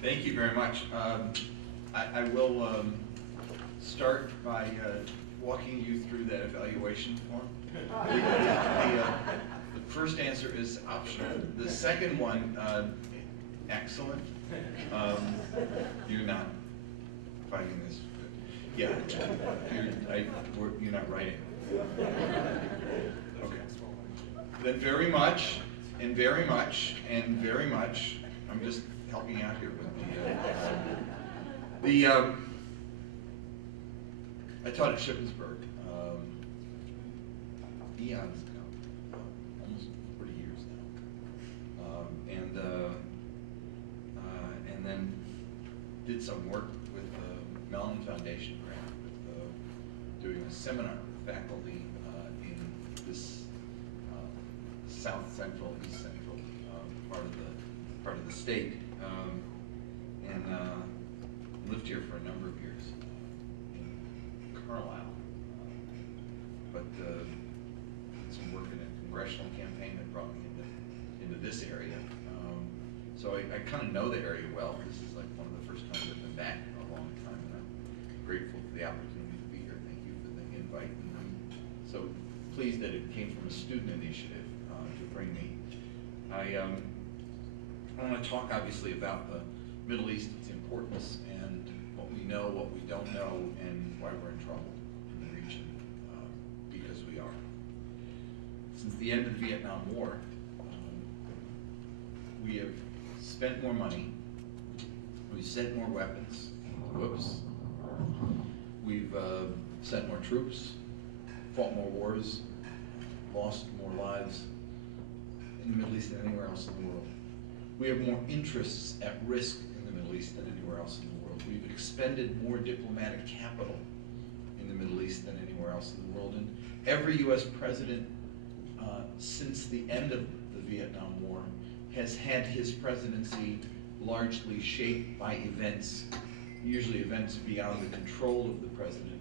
Thank you very much. I will start by walking you through that evaluation form. The first answer is optional. The second one, excellent. You're not finding this good. Yeah, you're not writing. Okay. Then very much, and very much, and very much. I'm just helping out here with I taught at Shippensburg eons ago, almost 40 years now, and then did some work with the Mellon Foundation grant, with doing a seminar with faculty in this South Central, East Central part of the state. And lived here for a number of years in Carlisle, but some work in a congressional campaign that brought me into this area. So I kind of know the area well. This is like one of the first times I've been back in a long time, and I'm grateful for the opportunity to be here. Thank you for the invite, and I'm so pleased that it came from a student initiative to bring me. I want to talk obviously about the Middle East, its importance, and what we know, what we don't know, and why we're in trouble in the region, because we are. Since the end of the Vietnam War, we have spent more money, we've sent more weapons, whoops, we've sent more troops, fought more wars, lost more lives in the Middle East than anywhere else in the world. We have more interests at risk in the Middle East than anywhere else in the world. We've expended more diplomatic capital in the Middle East than anywhere else in the world. And every U.S. president since the end of the Vietnam War has had his presidency largely shaped by events, usually events beyond the control of the president,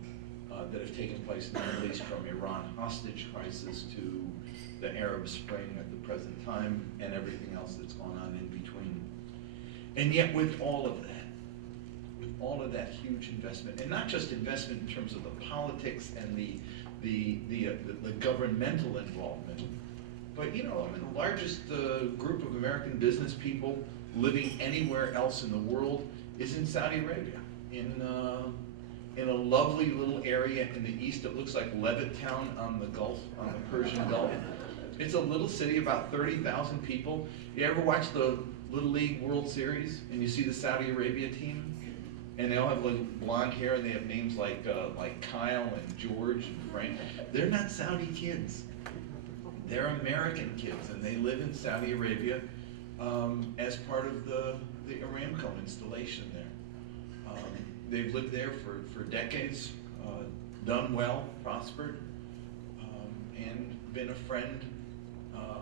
that have taken place in the Middle East, from Iran hostage crisis to the Arab Spring at the present time, and everything else that's gone on in between. And yet with all of that huge investment, and not just investment in terms of the politics and the governmental involvement, but the largest group of American business people living anywhere else in the world is in Saudi Arabia, in a lovely little area in the east. It looks like Levittown on the Gulf, on the Persian Gulf. It's a little city, about 30,000 people. You ever watch the Little League World Series and you see the Saudi Arabia team? And they all have like blonde hair and they have names like Kyle and George and Frank. They're not Saudi kids. They're American kids, and they live in Saudi Arabia as part of the Aramco installation there. They've lived there for decades, done well, prospered, and been a friend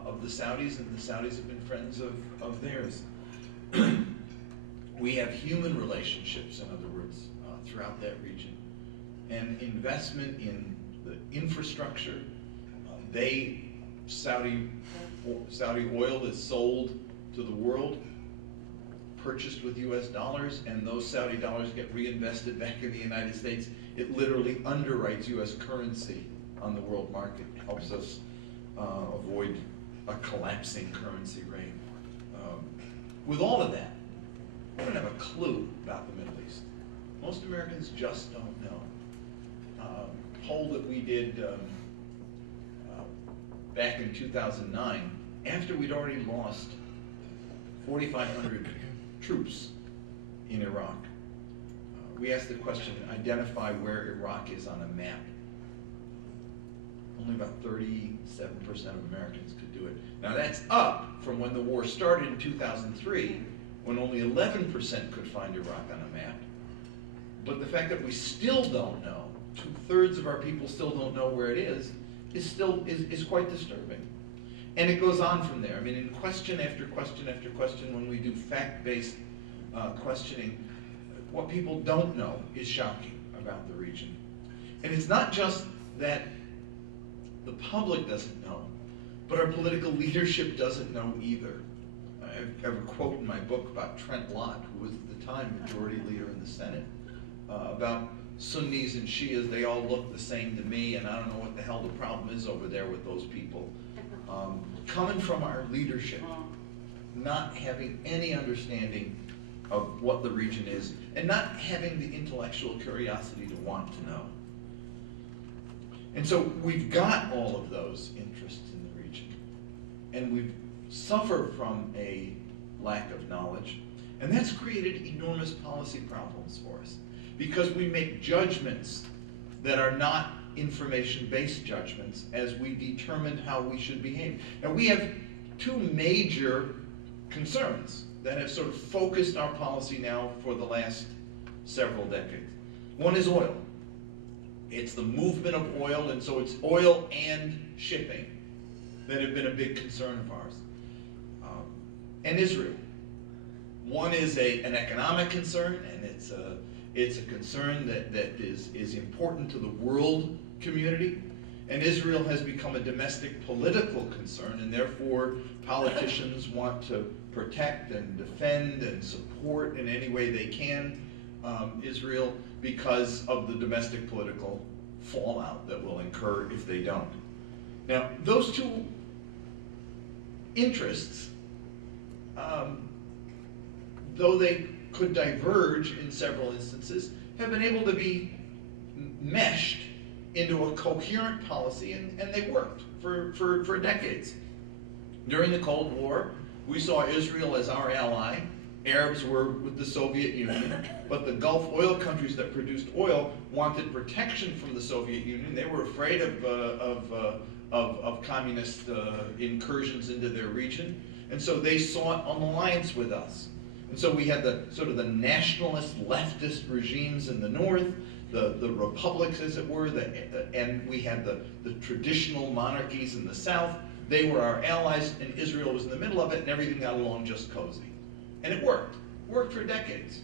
of the Saudis, and the Saudis have been friends of theirs. We have human relationships, in other words, throughout that region, and investment in the infrastructure. Saudi oil is sold to the world, purchased with US dollars, and those Saudi dollars get reinvested back in the United States. It literally underwrites US currency on the world market. It helps us avoid a collapsing currency rate. With all of that, we don't have a clue about the Middle East. Most Americans just don't know. Poll that we did back in 2009, after we'd already lost 4,500 troops in Iraq. We asked the question, identify where Iraq is on a map. Only about 37% of Americans could do it. Now that's up from when the war started in 2003, when only 11% could find Iraq on a map. But the fact that we still don't know, 2/3 of our people still don't know where it is quite disturbing. And it goes on from there. I mean, in question after question after question, when we do fact-based questioning, what people don't know is shocking about the region. And it's not just that the public doesn't know, but our political leadership doesn't know either. I have a quote in my book about Trent Lott, who was at the time majority leader in the Senate, about Sunnis and Shias. They all look the same to me, and I don't know what the hell the problem is over there with those people. Coming from our leadership, not having any understanding of what the region is, and not having the intellectual curiosity to want to know. And so we've got all of those interests in the region, and we've suffered from a lack of knowledge, and that's created enormous policy problems for us, because we make judgments that are not information-based judgments as we determine how we should behave. Now, we have two major concerns that have sort of focused our policy now for the last several decades. One is oil. It's the movement of oil, and so it's oil and shipping that have been a big concern of ours. And Israel. One is an economic concern, and it's a concern that is important to the world community. And Israel has become a domestic political concern, and therefore politicians want to protect and defend and support in any way they can Israel, because of the domestic political fallout that will incur if they don't. Now, those two interests, though they could diverge in several instances, have been able to be meshed into a coherent policy, and they worked for decades. During the Cold War, we saw Israel as our ally. Arabs were with the Soviet Union, but the Gulf oil countries that produced oil wanted protection from the Soviet Union. They were afraid of communist incursions into their region, and so they sought an alliance with us. And so we had the sort of the nationalist leftist regimes in the north, the republics, as it were, and we had the traditional monarchies in the south. They were our allies, and Israel was in the middle of it, and everything got along just cozy. And it worked. Worked for decades.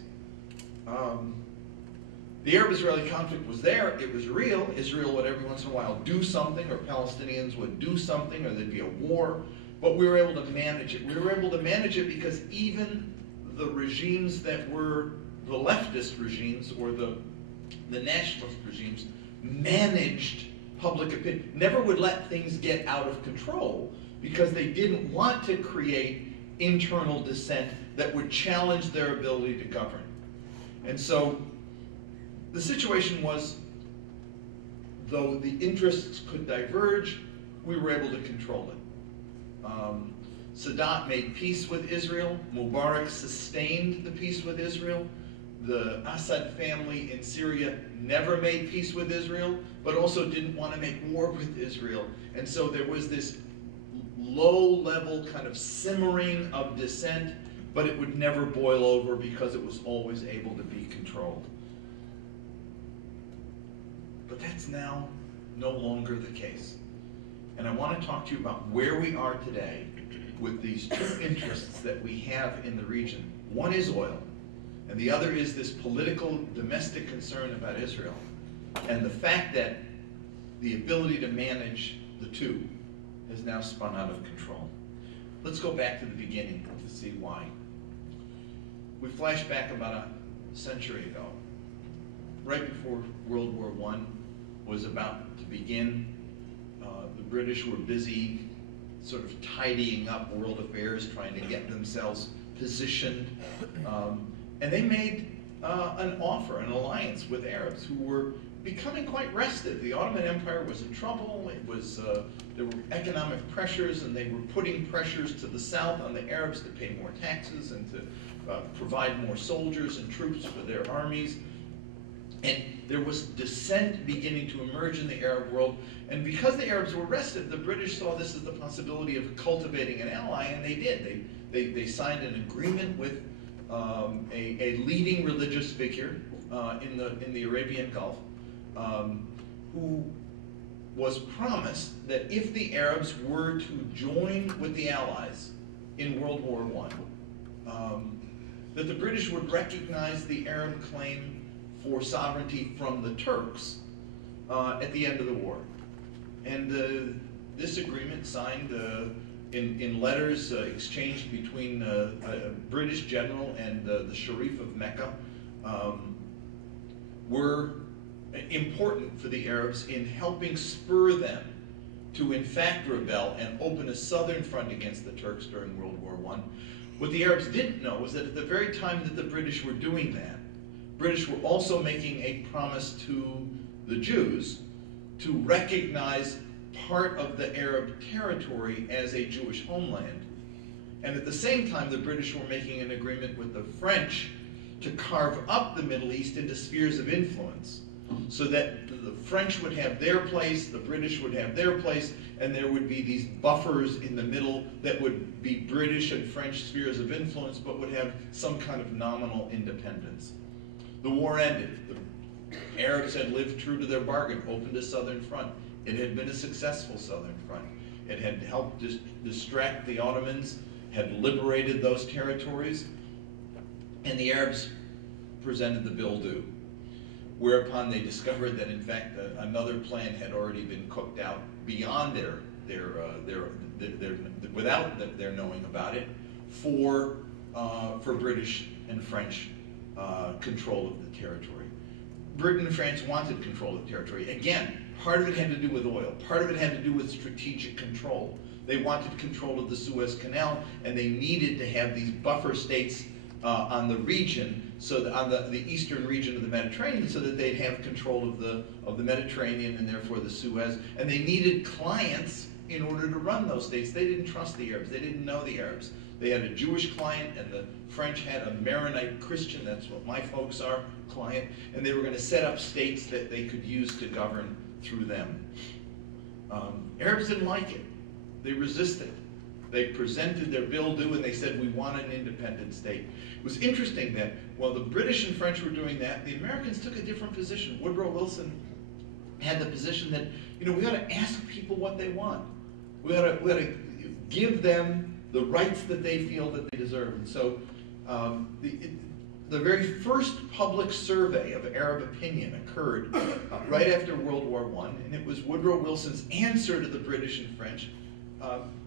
The Arab-Israeli conflict was there. It was real. Israel would every once in a while do something, or Palestinians would do something, or there'd be a war. But we were able to manage it. We were able to manage it because even the regimes that were the leftist regimes, or the nationalist regimes, managed public opinion. Never would let things get out of control, because they didn't want to create internal dissent that would challenge their ability to govern. And so the situation was, though the interests could diverge, we were able to control it. Sadat made peace with Israel. Mubarak sustained the peace with Israel. The Assad family in Syria never made peace with Israel, but also didn't want to make war with Israel. And so there was this low-level kind of simmering of dissent, but it would never boil over because it was always able to be controlled. But that's now no longer the case. And I want to talk to you about where we are today with these two interests that we have in the region. One is oil, and the other is this political domestic concern about Israel, and the fact that the ability to manage the two has now spun out of control. Let's go back to the beginning to see why. We flash back about a century ago, right before World War I was about to begin. The British were busy sort of tidying up world affairs, trying to get themselves positioned. And they made an offer, an alliance with Arabs who were becoming quite restive. The Ottoman Empire was in trouble. It was, there were economic pressures, and they were putting pressures to the south on the Arabs to pay more taxes and to provide more soldiers and troops for their armies. And there was dissent beginning to emerge in the Arab world. And because the Arabs were restive, the British saw this as the possibility of cultivating an ally, and they did. They signed an agreement with a leading religious figure in the Arabian Gulf, who was promised that if the Arabs were to join with the Allies in World War I, that the British would recognize the Arab claim for sovereignty from the Turks at the end of the war. And this agreement, signed in letters exchanged between a British general and the Sharif of Mecca, were important for the Arabs in helping spur them to in fact rebel and open a southern front against the Turks during World War I. What the Arabs didn't know was that at the very time that the British were doing that, British were also making a promise to the Jews to recognize part of the Arab territory as a Jewish homeland. And at the same time, the British were making an agreement with the French to carve up the Middle East into spheres of influence, so that the French would have their place, the British would have their place, and there would be these buffers in the middle that would be British and French spheres of influence, but would have some kind of nominal independence. The war ended. The Arabs had lived true to their bargain, opened a southern front. It had been a successful southern front. It had helped distract the Ottomans, had liberated those territories, and the Arabs presented the bill due. Whereupon they discovered that in fact another plan had already been cooked out beyond without their knowing about it, for British and French control of the territory. Britain and France wanted control of the territory. Again, part of it had to do with oil. Part of it had to do with strategic control. They wanted control of the Suez Canal, and they needed to have these buffer states on the region, so that on the eastern region of the Mediterranean, so that they'd have control of the Mediterranean and therefore the Suez. And they needed clients in order to run those states. They didn't trust the Arabs. They didn't know the Arabs. They had a Jewish client, and the French had a Maronite Christian, that's what my folks are, client, and they were going to set up states that they could use to govern through them. Arabs didn't like it. They resisted. They presented their bill due and they said, we want an independent state. It was interesting that while the British and French were doing that, the Americans took a different position. Woodrow Wilson had the position that, we ought to ask people what they want. We ought to give them the rights that they feel that they deserve. And so the very first public survey of Arab opinion occurred right after World War I, and it was Woodrow Wilson's answer to the British and French.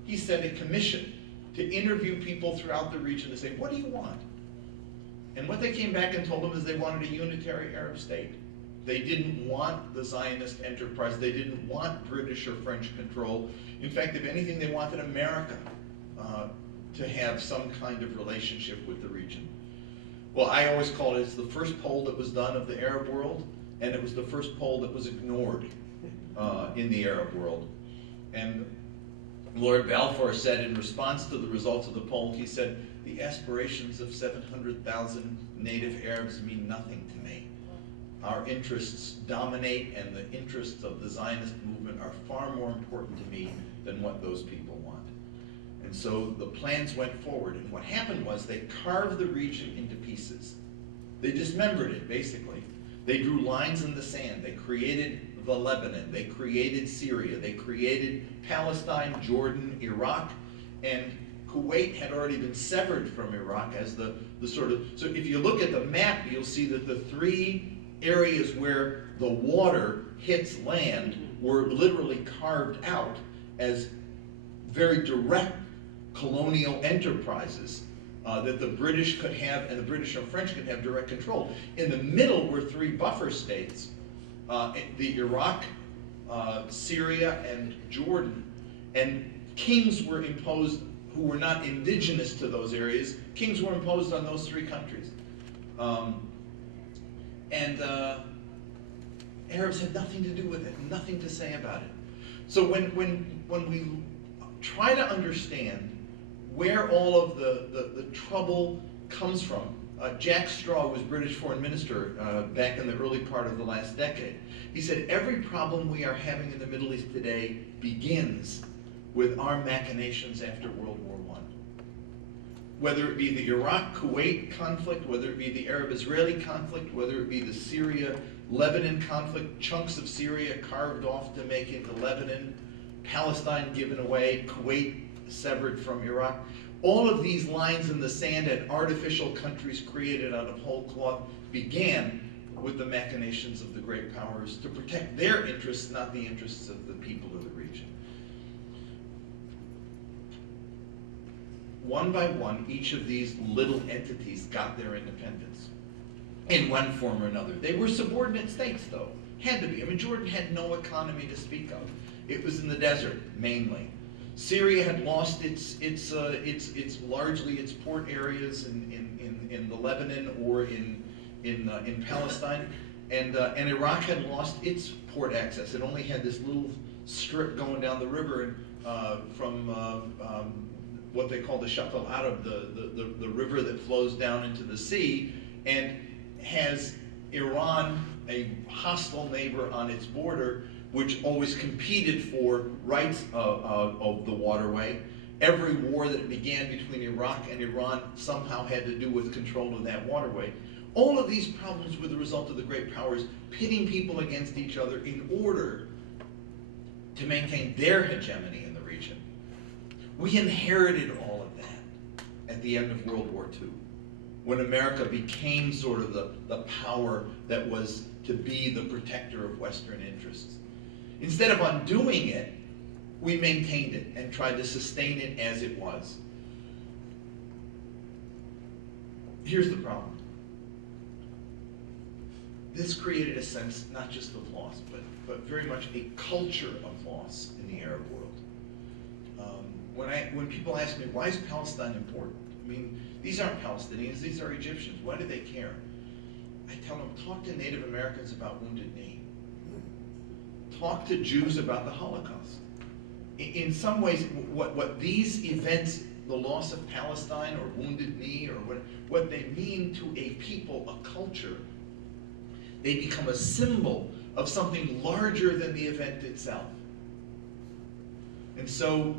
He sent a commission to interview people throughout the region to say, what do you want? And what they came back and told them is they wanted a unitary Arab state. They didn't want the Zionist enterprise. They didn't want British or French control. In fact, if anything, they wanted America to have some kind of relationship with the region. Well, I always call it, it's the first poll that was done of the Arab world, and it was the first poll that was ignored in the Arab world. And Lord Balfour said in response to the results of the poll, he said, the aspirations of 700,000 native Arabs mean nothing to me. Our interests dominate, and the interests of the Zionist movement are far more important to me than what those people want. And so the plans went forward, and what happened was they carved the region into pieces. They dismembered it, basically. They drew lines in the sand. They created the Lebanon. They created Syria. They created Palestine, Jordan, Iraq, and Kuwait had already been severed from Iraq as the sort of, so if you look at the map, you'll see that the three areas where the water hits land were literally carved out as very direct colonial enterprises that the British could have, and the British and French could have direct control. In the middle were three buffer states, the Iraq, Syria, and Jordan. And kings were imposed who were not indigenous to those areas. Kings were imposed on those three countries. Arabs had nothing to do with it, nothing to say about it. So when we try to understand where all of the trouble comes from, Jack Straw was British foreign minister back in the early part of the last decade. He said, every problem we are having in the Middle East today begins with our machinations after World War I. Whether it be the Iraq-Kuwait conflict, whether it be the Arab-Israeli conflict, whether it be the Syria-Lebanon conflict, chunks of Syria carved off to make into Lebanon, Palestine given away, Kuwait severed from Iraq. All of these lines in the sand and artificial countries created out of whole cloth began with the machinations of the great powers to protect their interests, not the interests of the people of the region. one by one, each of these little entities got their independence in one form or another. They were subordinate states, though. Had to be. I mean, Jordan had no economy to speak of. It was in the desert, mainly. Syria had lost its largely its port areas in the Lebanon or in Palestine, and Iraq had lost its port access. It only had this little strip going down the river from what they call the Shakal out of the river that flows down into the sea, and has Iran, a hostile neighbor on its border, which always competed for rights of the waterway. Every war that began between Iraq and Iran somehow had to do with control of that waterway. All of these problems were the result of the great powers pitting people against each other in order to maintain their hegemony in the region. We inherited all of that at the end of World War II, when America became sort of the power that was to be the protector of Western interests. Instead of undoing it, we maintained it and tried to sustain it as it was. Here's the problem. This created a sense not just of loss, but very much a culture of loss in the Arab world. When people ask me, why is Palestine important? I mean, these aren't Palestinians, these are Egyptians. Why do they care? I tell them, talk to Native Americans about Wounded Knee. Talk to Jews about the Holocaust. In some ways, what these events, the loss of Palestine or Wounded Knee, or what they mean to a people, a culture, they become a symbol of something larger than the event itself. And so,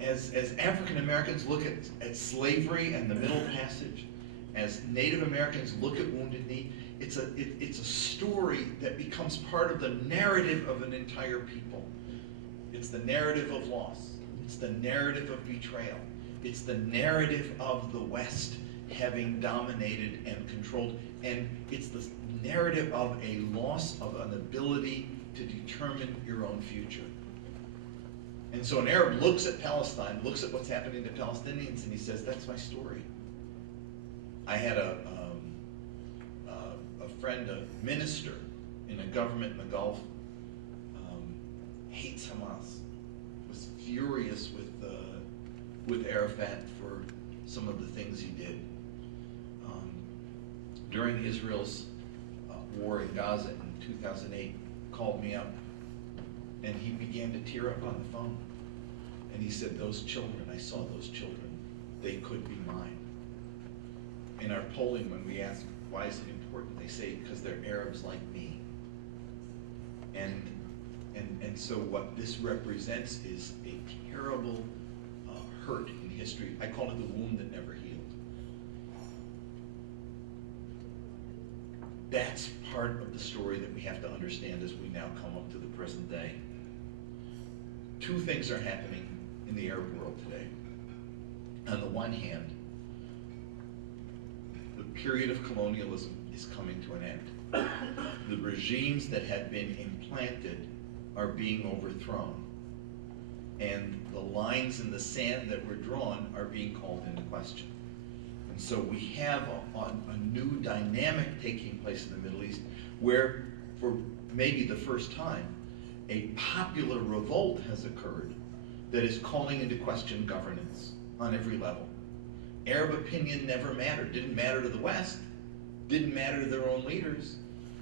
as African Americans look at slavery and the Middle Passage, as Native Americans look at Wounded Knee, it's a story that becomes part of the narrative of an entire people. It's the narrative of loss. It's the narrative of betrayal. It's the narrative of the West having dominated and controlled. And it's the narrative of a loss of an ability to determine your own future. And so an Arab looks at Palestine, looks at what's happening to Palestinians, and he says, that's my story. I had a friend, a minister in a government in the Gulf, hates Hamas, was furious with Arafat for some of the things he did. During Israel's war in Gaza in 2008, called me up, and he began to tear up on the phone. And he said, those children, I saw those children, they could be mine. In our polling, when we ask, why is it important, they say, because they're Arabs like me. And so what this represents is a terrible hurt in history. I call it the wound that never healed. That's part of the story that we have to understand as we now come up to the present day. Two things are happening in the Arab world today. On the one hand, the period of colonialism is coming to an end. The regimes that had been implanted are being overthrown. And the lines in the sand that were drawn are being called into question. And so we have a new dynamic taking place in the Middle East where, for maybe the first time, a popular revolt has occurred that is calling into question governance on every level. Arab opinion never mattered. Didn't matter to the West, didn't matter to their own leaders,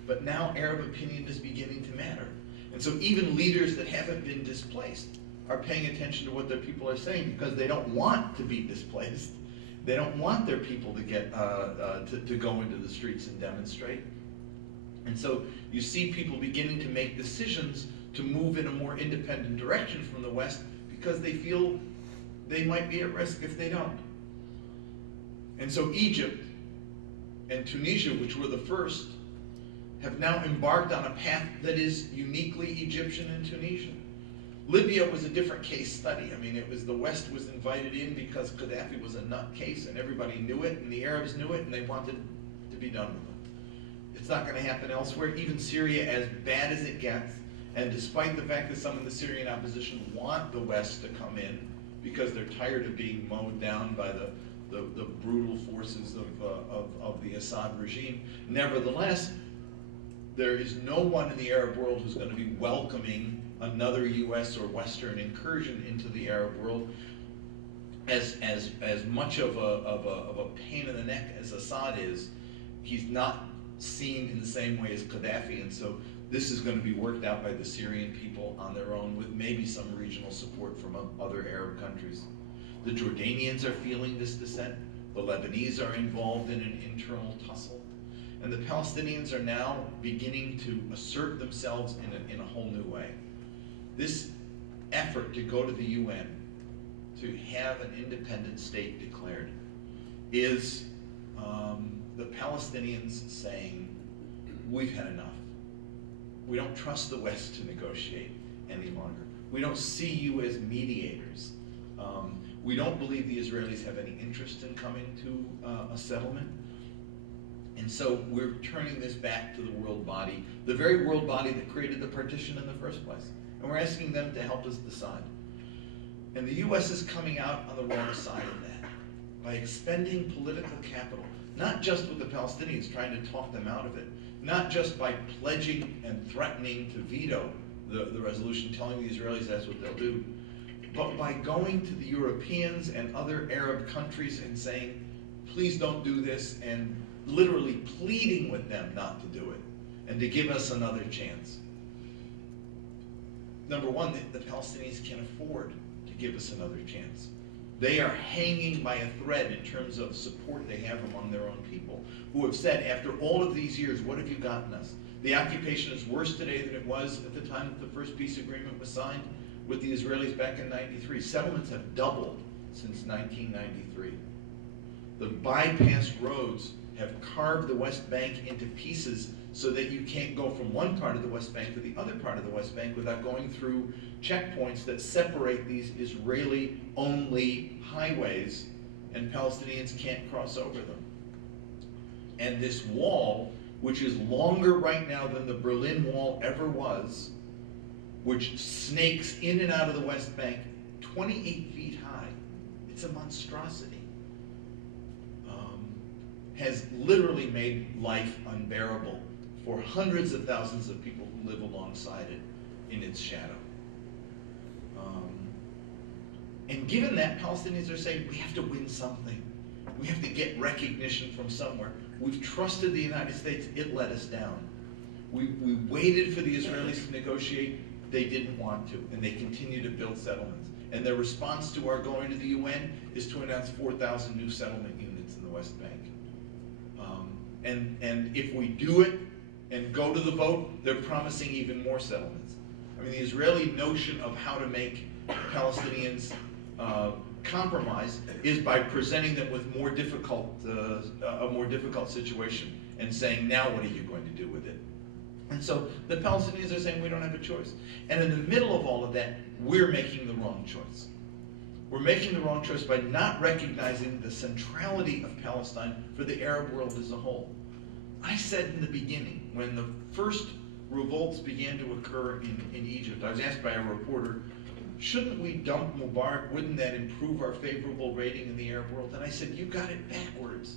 but now Arab opinion is beginning to matter. And so even leaders that haven't been displaced are paying attention to what their people are saying because they don't want to be displaced. They don't want their people to get to go into the streets and demonstrate. And so you see people beginning to make decisions to move in a more independent direction from the West because they feel they might be at risk if they don't. And so Egypt and Tunisia, which were the first, have now embarked on a path that is uniquely Egyptian and Tunisian. Libya was a different case study. I mean, it was the West was invited in because Gaddafi was a nutcase and everybody knew it and the Arabs knew it and they wanted to be done with it. It's not going to happen elsewhere. Even Syria, as bad as it gets, and despite the fact that some of the Syrian opposition want the West to come in because they're tired of being mowed down by the brutal forces of the Assad regime. Nevertheless, there is no one in the Arab world who's going to be welcoming another U.S. or Western incursion into the Arab world. As much of a pain in the neck as Assad is, he's not seen in the same way as Gaddafi, and so this is going to be worked out by the Syrian people on their own, with maybe some regional support from other Arab countries. The Jordanians are feeling this dissent. The Lebanese are involved in an internal tussle. And the Palestinians are now beginning to assert themselves in a whole new way. This effort to go to the UN, to have an independent state declared, is the Palestinians saying, we've had enough. We don't trust the West to negotiate any longer. We don't see you as mediators. We don't believe the Israelis have any interest in coming to a settlement. And so we're turning this back to the world body, the very world body that created the partition in the first place. And we're asking them to help us decide. And the U.S. is coming out on the wrong side of that by expending political capital, not just with the Palestinians, trying to talk them out of it, not just by pledging and threatening to veto the resolution, telling the Israelis that's what they'll do, but by going to the Europeans and other Arab countries and saying, please don't do this, and literally pleading with them not to do it and to give us another chance. Number one, the Palestinians can't afford to give us another chance. They are hanging by a thread in terms of support they have among their own people, who have said, after all of these years, what have you gotten us? The occupation is worse today than it was at the time that the first peace agreement was signed with the Israelis back in '93. Settlements have doubled since 1993. The bypass roads have carved the West Bank into pieces so that you can't go from one part of the West Bank to the other part of the West Bank without going through checkpoints that separate these Israeli-only highways, and Palestinians can't cross over them. And this wall, which is longer right now than the Berlin Wall ever was, which snakes in and out of the West Bank, 28 feet high, it's a monstrosity, has literally made life unbearable for hundreds of thousands of people who live alongside it in its shadow. And given that, Palestinians are saying, we have to win something. We have to get recognition from somewhere. We've trusted the United States, it let us down. We waited for the Israelis to negotiate, they didn't want to, and they continue to build settlements. And their response to our going to the UN is to announce 4,000 new settlement units in the West Bank. And if we do it and go to the vote, they're promising even more settlements. I mean, the Israeli notion of how to make Palestinians compromise is by presenting them with a more difficult situation and saying, now what are you going to do with it? And so the Palestinians are saying, we don't have a choice. And in the middle of all of that, we're making the wrong choice. We're making the wrong choice by not recognizing the centrality of Palestine for the Arab world as a whole. I said in the beginning, when the first revolts began to occur in Egypt, I was asked by a reporter, shouldn't we dump Mubarak? Wouldn't that improve our favorable rating in the Arab world? And I said, you got it backwards.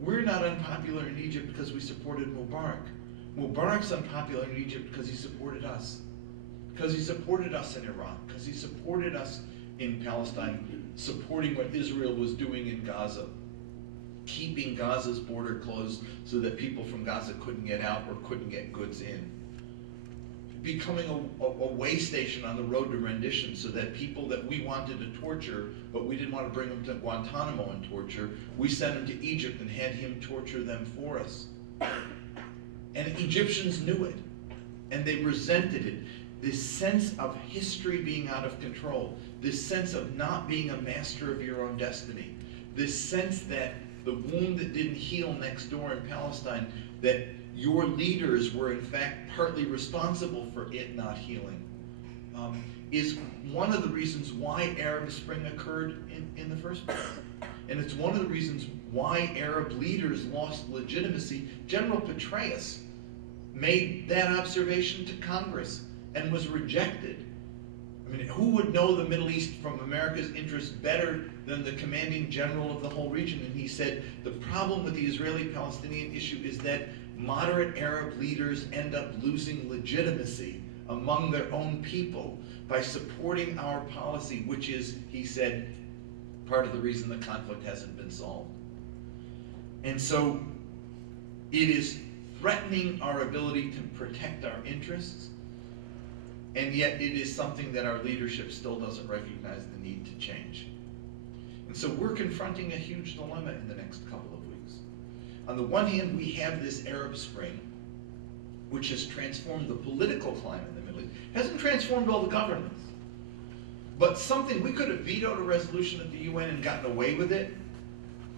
We're not unpopular in Egypt because we supported Mubarak. Mubarak's unpopular in Egypt because he supported us. Because he supported us in Iraq. Because he supported us in Palestine, supporting what Israel was doing in Gaza, keeping Gaza's border closed so that people from Gaza couldn't get out or couldn't get goods in. Becoming a way station on the road to rendition so that people that we wanted to torture, but we didn't want to bring them to Guantanamo and torture, we sent them to Egypt and had him torture them for us. And Egyptians knew it, and they resented it. This sense of history being out of control, this sense of not being a master of your own destiny, this sense that the wound that didn't heal next door in Palestine, that your leaders were in fact partly responsible for it not healing, is one of the reasons why Arab Spring occurred in the first place. And it's one of the reasons why Arab leaders lost legitimacy. General Petraeus made that observation to Congress and was rejected. I I mean, who would know the Middle East from America's interests better than the commanding general of the whole region? And he said, the problem with the Israeli-Palestinian issue is that moderate Arab leaders end up losing legitimacy among their own people by supporting our policy, which is, he said, part of the reason the conflict hasn't been solved. And so it is threatening our ability to protect our interests, and yet it is something that our leadership still doesn't recognize the need to change. And so we're confronting a huge dilemma in the next couple of weeks. On the one hand, we have this Arab Spring, which has transformed the political climate in the Middle East. It hasn't transformed all the governments, but something, we could have vetoed a resolution at the UN and gotten away with it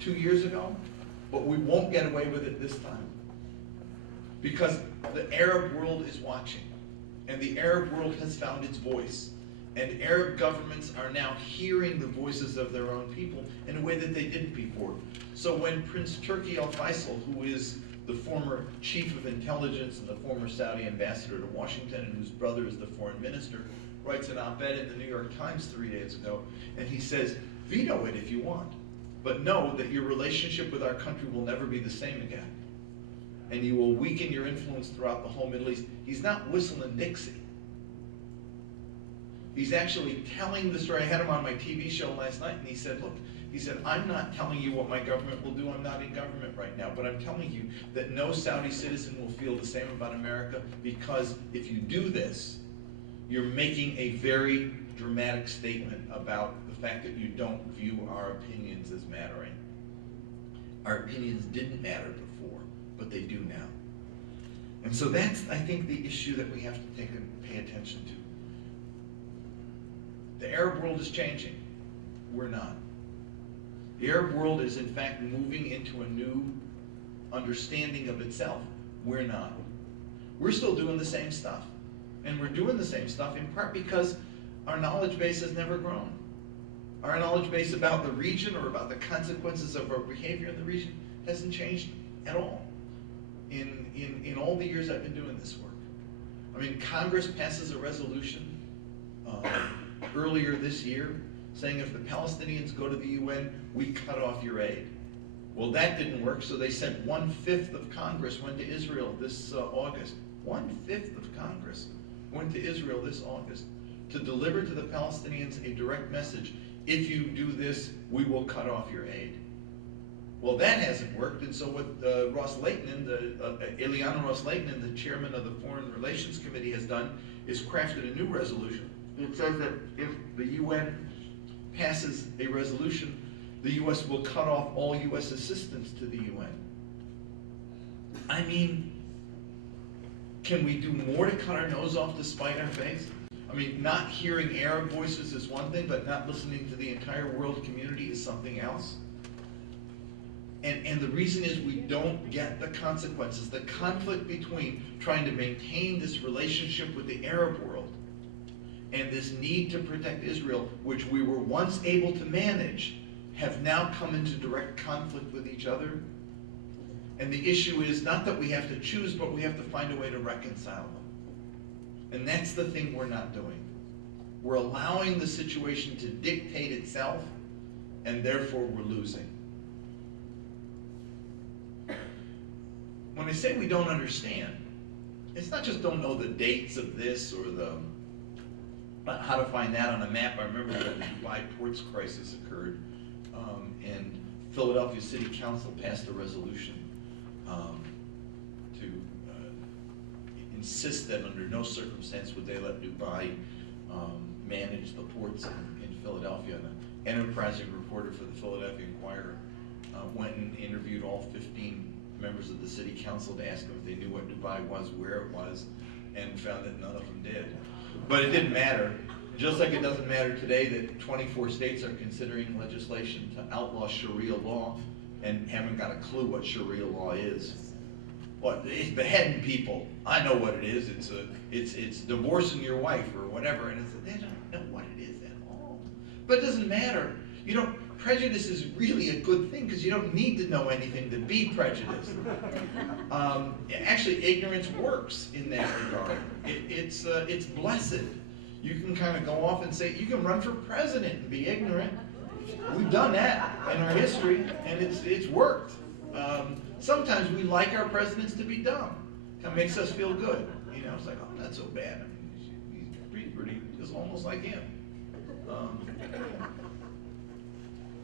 2 years ago, but we won't get away with it this time. Because the Arab world is watching, and the Arab world has found its voice, and Arab governments are now hearing the voices of their own people in a way that they didn't before. So when Prince Turki Al Faisal, who is the former chief of intelligence and the former Saudi ambassador to Washington, and whose brother is the foreign minister, writes an op-ed in the New York Times 3 days ago, and he says, veto it if you want, but know that your relationship with our country will never be the same again, and you will weaken your influence throughout the whole Middle East. He's not whistling Dixie. He's actually telling the story. I had him on my TV show last night, and he said, look, he said, I'm not telling you what my government will do. I'm not in government right now, but I'm telling you that no Saudi citizen will feel the same about America, because if you do this, you're making a very dramatic statement about the fact that you don't view our opinions as mattering. Our opinions didn't matter before, but they do now. And so that's, I think, the issue that we have to take and pay attention to. The Arab world is changing. We're not. The Arab world is, in fact, moving into a new understanding of itself. We're not. We're still doing the same stuff. And we're doing the same stuff in part because our knowledge base has never grown. Our knowledge base about the region or about the consequences of our behavior in the region hasn't changed at all in all the years I've been doing this work. I mean, Congress passes a resolution earlier this year saying if the Palestinians go to the UN, we cut off your aid. Well, that didn't work, so they sent 1/5 of Congress went to Israel this August. 1/5 of Congress went to Israel this August to deliver to the Palestinians a direct message. If you do this, we will cut off your aid. Well, that hasn't worked, and so what Ross Lehtinen, Eliana Ross Lehtinen, the chairman of the Foreign Relations Committee, has done is crafted a new resolution. It says that if the UN passes a resolution, the U.S. will cut off all U.S. assistance to the UN. I mean, can we do more to cut our nose off to spite our face? I mean, not hearing Arab voices is one thing, but not listening to the entire world community is something else. And the reason is we don't get the consequences. The conflict between trying to maintain this relationship with the Arab world and this need to protect Israel, which we were once able to manage, have now come into direct conflict with each other. And the issue is not that we have to choose, but we have to find a way to reconcile them. And that's the thing we're not doing. We're allowing the situation to dictate itself, and therefore we're losing. When I say we don't understand, it's not just don't know the dates of this or how to find that on a map. I remember when the Dubai ports crisis occurred, and Philadelphia City Council passed a resolution to insist that under no circumstance would they let Dubai manage the ports in Philadelphia. And an enterprising reporter for the Philadelphia Inquirer went and interviewed all 15 members of the city council to ask them if they knew what Dubai was, where it was, and found that none of them did. But it didn't matter. Just like it doesn't matter today that 24 states are considering legislation to outlaw Sharia law and haven't got a clue what Sharia law is. What, it's beheading people. I know what it is. It's divorcing your wife or whatever, and they don't know what it is at all. But it doesn't matter. You know, prejudice is really a good thing because you don't need to know anything to be prejudiced. Actually, ignorance works in that regard. It's blessed. You can kind of go off and say, you can run for president and be ignorant. We've done that in our history, and it's worked. Sometimes we like our presidents to be dumb. Kind of makes us feel good. You know, it's like, oh, not so bad. I mean, he's pretty, just almost like him.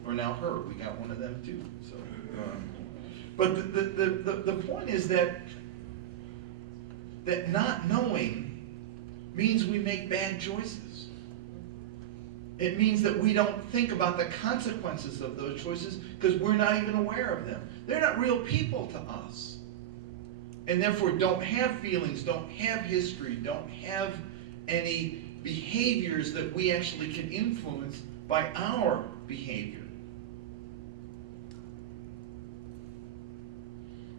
Or now her. We got one of them too. So, but the point is that not knowing means we make bad choices. It means that we don't think about the consequences of those choices because we're not even aware of them. They're not real people to us. And therefore don't have feelings, don't have history, don't have any behaviors that we actually can influence by our behavior.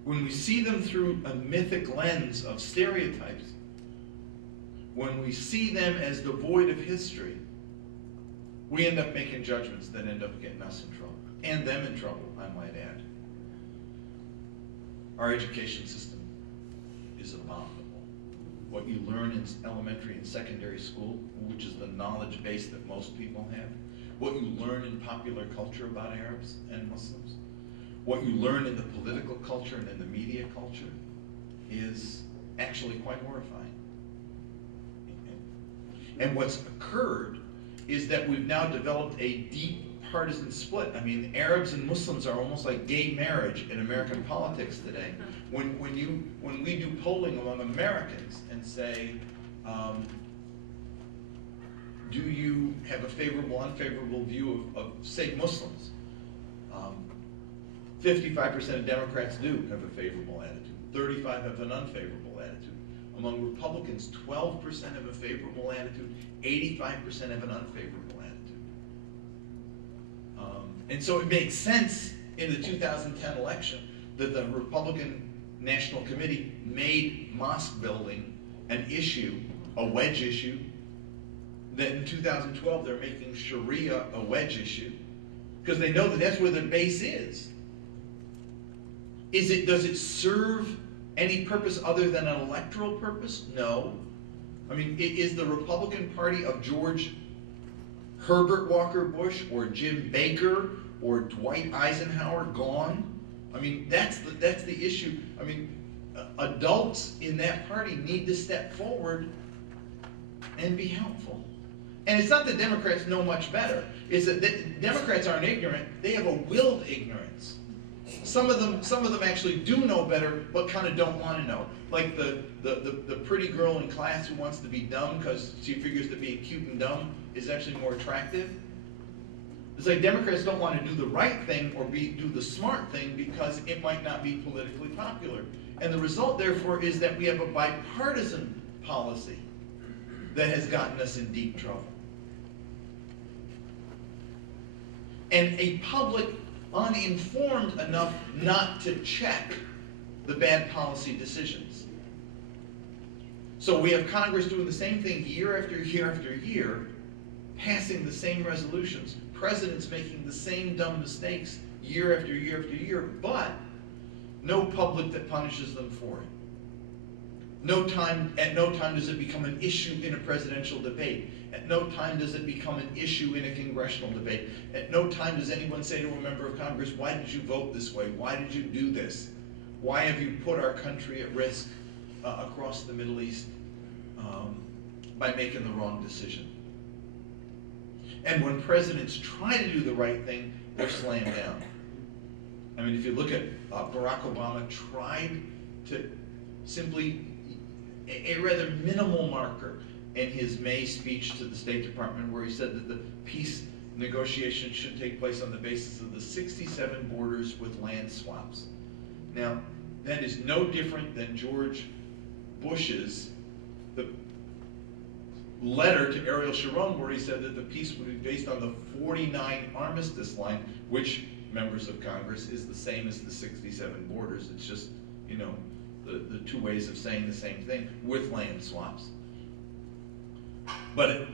When we see them through a mythic lens of stereotypes, when we see them as devoid of history, we end up making judgments that end up getting us in trouble, and them in trouble, I might add. Our education system is abominable. What you learn in elementary and secondary school, which is the knowledge base that most people have, what you learn in popular culture about Arabs and Muslims, what you learn in the political culture and in the media culture is actually quite horrifying. And what's occurred is that we've now developed a deep partisan split. I mean, Arabs and Muslims are almost like gay marriage in American politics today. When we do polling among Americans and say, do you have a favorable, unfavorable view of say, Muslims? 55% of Democrats do have a favorable attitude. 35% have an unfavorable attitude. Among Republicans, 12% have a favorable attitude. 85% have an unfavorable attitude. And so it makes sense in the 2010 election that the Republican National Committee made mosque building an issue, a wedge issue, that in 2012 they're making Sharia a wedge issue, because they know that that's where the base is. Does it serve any purpose other than an electoral purpose? No. I mean, is the Republican Party of George Herbert Walker Bush or Jim Baker or Dwight Eisenhower gone? I mean, that's the issue. I mean, adults in that party need to step forward and be helpful. And it's not that Democrats know much better. It's that Democrats aren't ignorant. They have a willed ignorance. Some of them actually do know better, but kind of don't want to know. Like the pretty girl in class who wants to be dumb because she figures that being cute and dumb is actually more attractive. It's like Democrats don't want to do the right thing or do the smart thing because it might not be politically popular. And the result, therefore, is that we have a bipartisan policy that has gotten us in deep trouble. And a public uninformed enough not to check the bad policy decisions. So we have Congress doing the same thing year after year after year, passing the same resolutions, presidents making the same dumb mistakes year after year after year, but no public that punishes them for it. At no time does it become an issue in a presidential debate. At no time does it become an issue in a congressional debate. At no time does anyone say to a member of Congress, why did you vote this way? Why did you do this? Why have you put our country at risk across the Middle East by making the wrong decision? And when presidents try to do the right thing, they're slammed down. I mean, if you look at Barack Obama tried to simply, a rather minimal marker in his May speech to the State Department, where he said that the peace negotiations should take place on the basis of the 67 borders with land swaps. Now, that is no different than George Bush's letter to Ariel Sharon, where he said that the peace would be based on the 49 armistice line, which, members of Congress, is the same as the 67 borders. It's just, you know, the two ways of saying the same thing with land swaps. But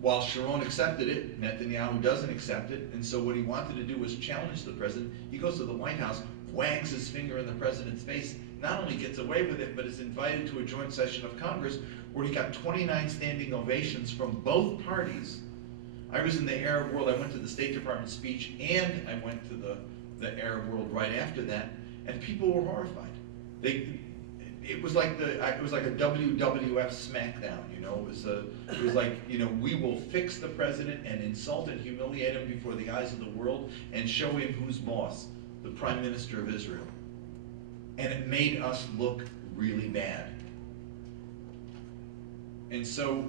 while Sharon accepted it, Netanyahu doesn't accept it, and so what he wanted to do was challenge the president. He goes to the White House, wags his finger in the president's face, not only gets away with it, but is invited to a joint session of Congress where he got 29 standing ovations from both parties. I was in the Arab world. I went to the State Department speech, and I went to the Arab world right after that, and people were horrified. It was like a WWF SmackDown, you know. It was like, you know, we will fix the president and insult and humiliate him before the eyes of the world and show him who's boss, the Prime Minister of Israel. And it made us look really bad. And so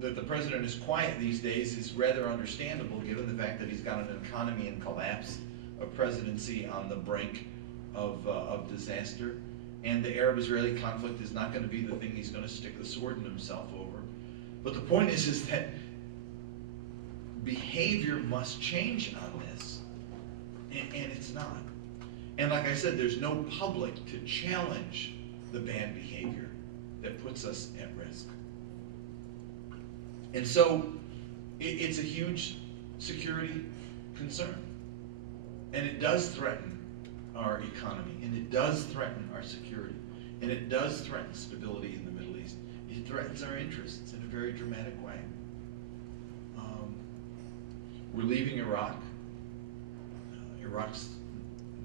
that the president is quiet these days is rather understandable, given the fact that he's got an economy in collapse, a presidency on the brink of disaster, and the Arab-Israeli conflict is not going to be the thing he's going to stick the sword in himself over. But the point is that behavior must change on this, and it's not. And like I said, there's no public to challenge the bad behavior that puts us at risk. And so it's a huge security concern. And it does threaten our economy, and it does threaten our security, and it does threaten stability in the Middle East. It threatens our interests in a very dramatic way. We're leaving Iraq. Iraq's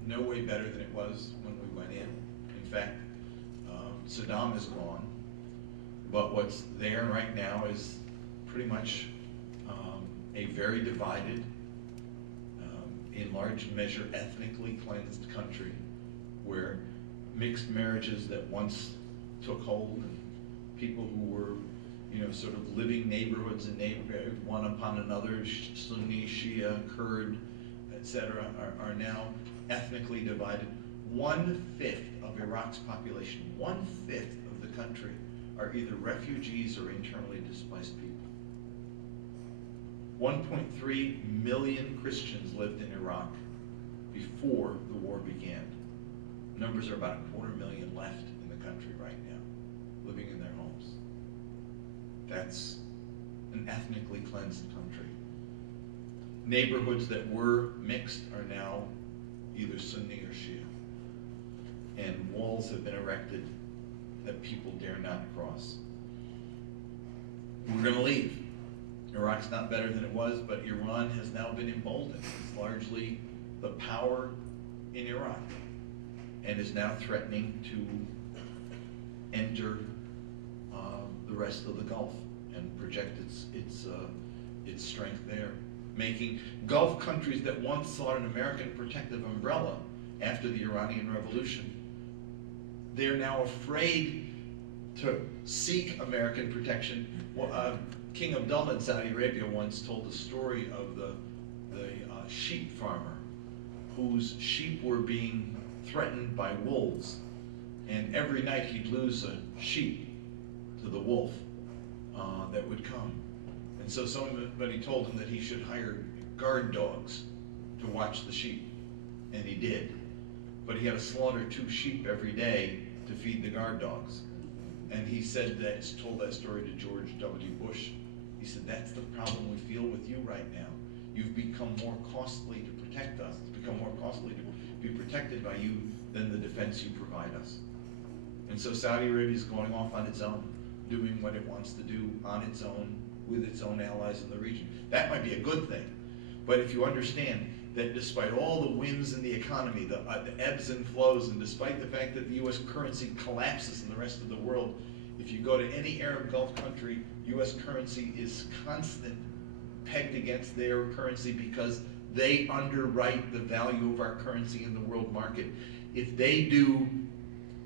no way better than it was when we went in. In fact, Saddam is gone, but what's there right now is pretty much a very divided, in large measure ethnically cleansed country, where mixed marriages that once took hold and people who were, you know, sort of living neighborhoods and neighborhoods one upon another, Sunni, Shia, Kurd, etc., are now ethnically divided. 1/5 of Iraq's population, 1/5 of the country, are either refugees or internally displaced people. 1.3 million Christians lived in Iraq before the war began. Numbers are about 250,000 left in the country right now, living in their homes. That's an ethnically cleansed country. Neighborhoods that were mixed are now either Sunni or Shia. And walls have been erected that people dare not cross. We're going to leave. Iraq's not better than it was, but Iran has now been emboldened. It's largely the power in Iraq, and is now threatening to enter the rest of the Gulf and project its strength there, making Gulf countries that once sought an American protective umbrella after the Iranian Revolution, they're now afraid to seek American protection. King Abdullah in Saudi Arabia once told the story of the sheep farmer whose sheep were being threatened by wolves, and every night he'd lose a sheep to the wolf that would come. And so somebody told him that he should hire guard dogs to watch the sheep, and he did. But he had to slaughter 2 sheep every day to feed the guard dogs. And he told that story to George W. Bush. He said, that's the problem we feel with you right now. You've become more costly to protect us. It's become more costly to be protected by you than the defense you provide us. And so Saudi Arabia is going off on its own, doing what it wants to do on its own, with its own allies in the region. That might be a good thing. But if you understand that despite all the whims in the economy, the ebbs and flows, and despite the fact that the U.S. currency collapses in the rest of the world, if you go to any Arab Gulf country, U.S. currency is constant, pegged against their currency, because they underwrite the value of our currency in the world market. If they do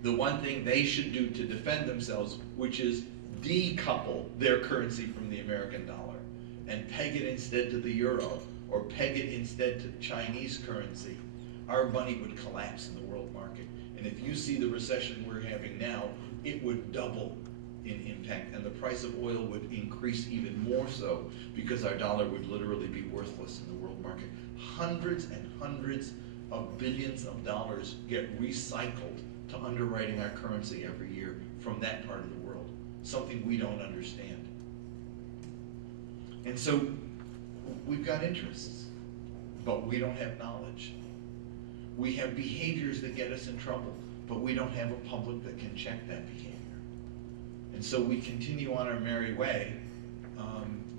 the one thing they should do to defend themselves, which is decouple their currency from the American dollar and peg it instead to the euro, or peg it instead to Chinese currency, our money would collapse in the world market. And if you see the recession we're having now, it would double in impact, and the price of oil would increase even more so, because our dollar would literally be worthless in the world market. Hundreds and hundreds of billions of dollars get recycled to underwriting our currency every year from that part of the world, something we don't understand. And so we've got interests, but we don't have knowledge. We have behaviors that get us in trouble, but we don't have a public that can check that behavior. And so we continue on our merry way,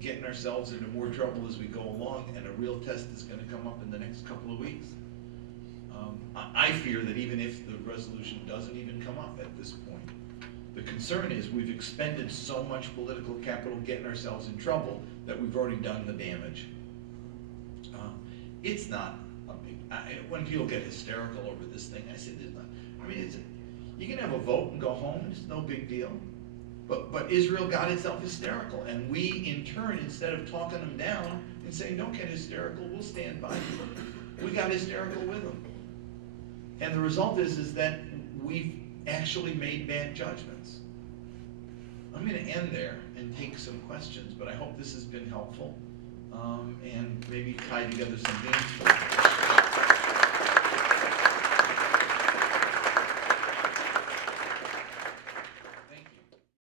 getting ourselves into more trouble as we go along, and a real test is going to come up in the next couple of weeks. I fear that even if the resolution doesn't even come up at this point, the concern is we've expended so much political capital getting ourselves in trouble that we've already done the damage. It's not a big, when people get hysterical over this thing, I say, you can have a vote and go home, and it's no big deal. But Israel got itself hysterical, and we, in turn, instead of talking them down and saying, don't get hysterical, we'll stand by you, we got hysterical with them. And the result is that we've actually made bad judgments. I'm going to end there and take some questions, but I hope this has been helpful, and maybe tie together some things for you.